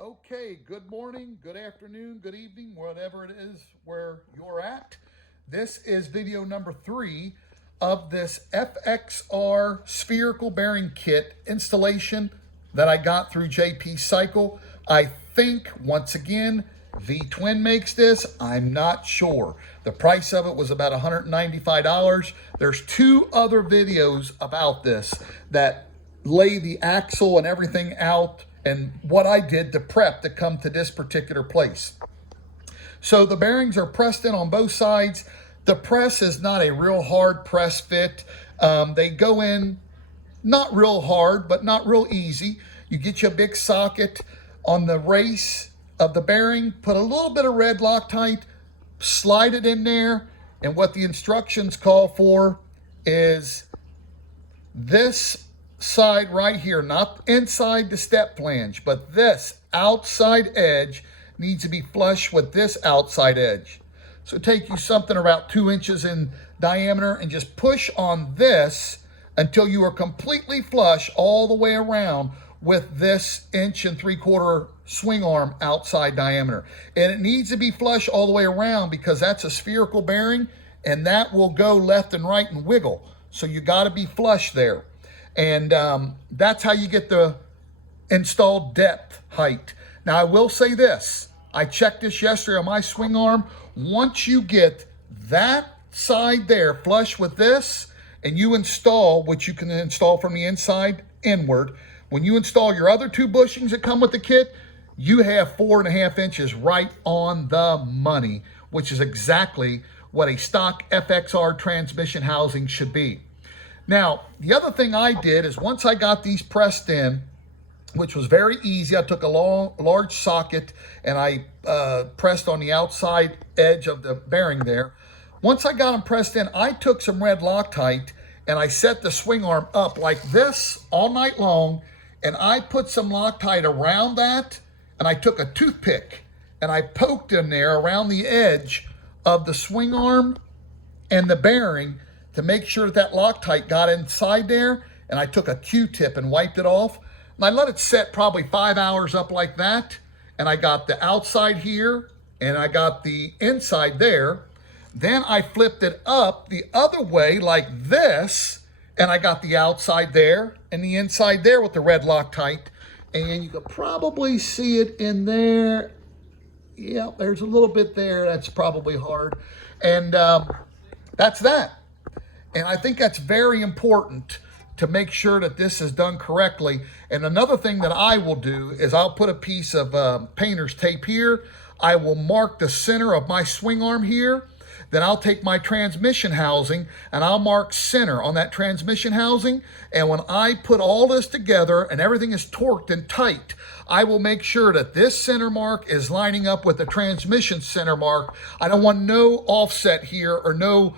Okay, good morning, good afternoon, good evening, whatever it is where you're at. This is video number 3 of this FXR spherical bearing kit installation that I got through JP Cycle. I think, once again, V-Twin makes this. I'm not sure. The price of it was about $195. There's 2 other videos about this that lay the axle and everything out and what I did to prep to come to this particular place. So the bearings are pressed in on both sides. The press is not a real hard press fit. They go in not real hard, but not real easy. You get your big socket on the race of the bearing, put a little bit of red Loctite, slide it in there, and what the instructions call for is this side right here, not inside the step flange, but this outside edge needs to be flush with this outside edge. So take you something about 2 inches in diameter and just push on this until you are completely flush all the way around with this 1 3/4 swing arm outside diameter. And it needs to be flush all the way around because that's a spherical bearing and that will go left and right and wiggle. So you got to be flush there. And that's how you get the installed depth height. Now, I will say this. I checked this yesterday on my swing arm. Once you get that side there flush with this, and you install, which you can install from the inside inward, when you install your other 2 bushings that come with the kit, you have 4.5 inches right on the money, which is exactly what a stock FXR transmission housing should be. Now, the other thing I did is once I got these pressed in, which was very easy, I took a large socket and I pressed on the outside edge of the bearing there. Once I got them pressed in, I took some red Loctite and I set the swing arm up like this all night long, and I put some Loctite around that, and I took a toothpick and I poked in there around the edge of the swing arm and the bearing to make sure that Loctite got inside there, and I took a Q-tip and wiped it off. And I let it set probably 5 hours up like that, and I got the outside here, and I got the inside there. Then I flipped it up the other way like this, and I got the outside there and the inside there with the red Loctite. And you could probably see it in there. Yeah, there's a little bit there. That's probably hard. And that's that. And I think that's very important to make sure that this is done correctly. And another thing that I will do is I'll put a piece of painter's tape here. I will mark the center of my swing arm here. Then I'll take my transmission housing and I'll mark center on that transmission housing. And when I put all this together and everything is torqued and tight, I will make sure that this center mark is lining up with the transmission center mark. I don't want no offset here or no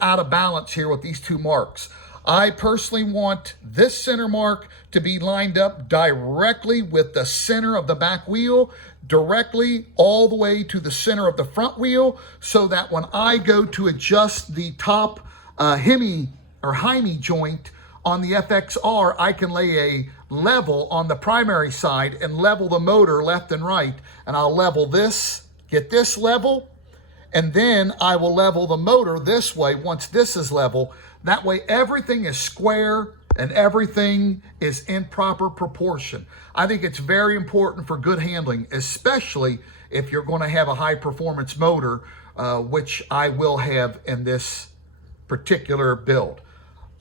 out of balance here with these 2 marks. I personally want this center mark to be lined up directly with the center of the back wheel, directly all the way to the center of the front wheel, so that when I go to adjust the top Hemi joint on the FXR, I can lay a level on the primary side and level the motor left and right. And I'll level this, get this level, and then I will level the motor this way once this is level. That way everything is square and everything is in proper proportion. I think it's very important for good handling, especially if you're going to have a high performance motor, which I will have in this particular build.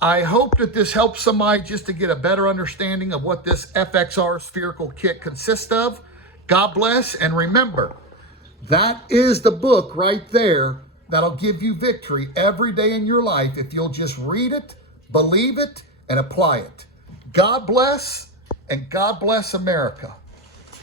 I hope that this helps somebody just to get a better understanding of what this FXR spherical kit consists of. God bless, and remember, that is the book right there that'll give you victory every day in your life if you'll just read it, believe it, and apply it. God bless, and God bless America.